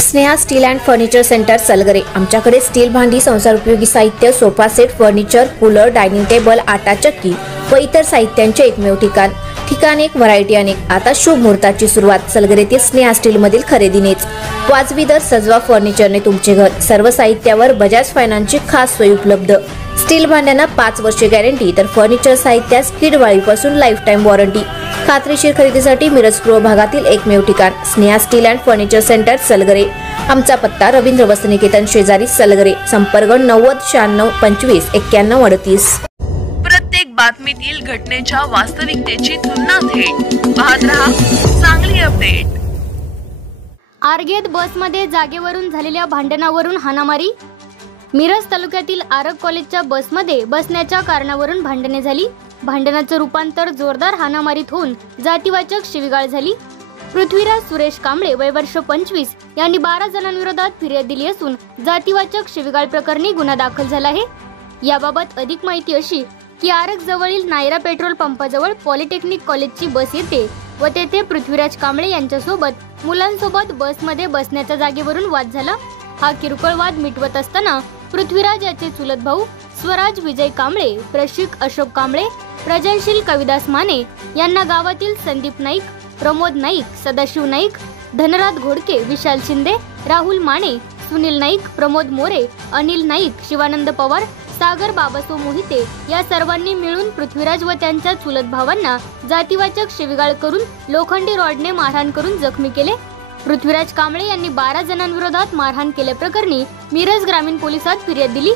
Sneha steel and furniture centre Salgare. आमच्याकडे steel भांडी, संसार उपयोगी साहित्य, sofa set, furniture, cooler, dining table, आटा चक्की व इतर साहित्यांचे एकमेव ठिकाण एक, व्हरायटी अनेक। आता शुभ मुहूर्ताची सुरुवात सलगरेतील स्नेहा स्टील मधील खरेदीनेच। वाजवी दर, सजवा फर्निचरने तुमचे घर। सर्व साहित्यावर बजाज फायनान्सची खास सोय उपलब्ध। स्टील भांड्यांना 5 वर्षे गॅरंटी, तर फर्निचर साहित्यास किडवाळीपासून लाईफ टाइम वॉरंटी। खात्रीशीर खरेदीसाठी मिरज पूर्व भागातील एकमेव ठिकाण Sneha steel and furniture centre Salgare. आमचा पत्ता रवींद्र वस्त्रनिकेतन शेजारी सलगरे। संपर्क 90 96 25 91 38। प्रत्येक बातमीतील घटनेच्या वास्तविकतेची तुलना थेट पाहत रहा चांगली अपडेट। आरगेत बसमध्ये जागेवरून झालेल्या भांडणावरून हाणामारी। मिरज तालुक्यातील आरग कॉलेजच्या बसमध्ये बसण्याच्या कारणावरून भांडणे झाली। भांडणाचं रूपांतर जोरदार हाणामारीत होऊन जातीवाचक शिवीगाळ झाली। पृथ्वीराज सुरेश कांबळे वय वर्ष 25 यांनी 12 जणांविरोधात फिर्याद दिली असून जातीवाचक शिवीगाळ प्रकरणी गुन्हा दाखल झाला आहे। याबाबत अधिक माहिती अशी की आरग जवळील नायरा पेट्रोल पंपाजवळ पॉलिटेक्निक कॉलेजची बस येते व तेथे पृथ्वीराज कांबळे यांच्यासोबत मुलांसोबत बसमध्ये बसण्याच्या जागेवरून वाद झाला। हा किरकोळ वाद मिटवत असताना पृथ्वीराज याचे चुलत भाऊ स्वराज विजय कांबळे, प्रशिक अशोक कांबळे, प्रजनशील कविदास माने यांना गावातील संदीप नाईक, प्रमोद नाईक, सदाशिव नाईक, धनराज घोडके, विशाल शिंदे, राहुल माने, सुनील नाईक, प्रमोद मोरे, अनिल नाईक, शिवानंद पवार, सागर बाबासो मोहिते या सर्वांनी मिळून पृथ्वीराज व त्यांच्या चुलत भावांना जातीवाचक शिवीगाळ करून लोखंडी रॉडने मारहाण करून जखमी केले। पृथ्वीराज कांबळे यांनी 12 जणांविरोधात मारहाण केल्याप्रकरणी मिरज ग्रामीण पोलिसात फिर्याद दिली।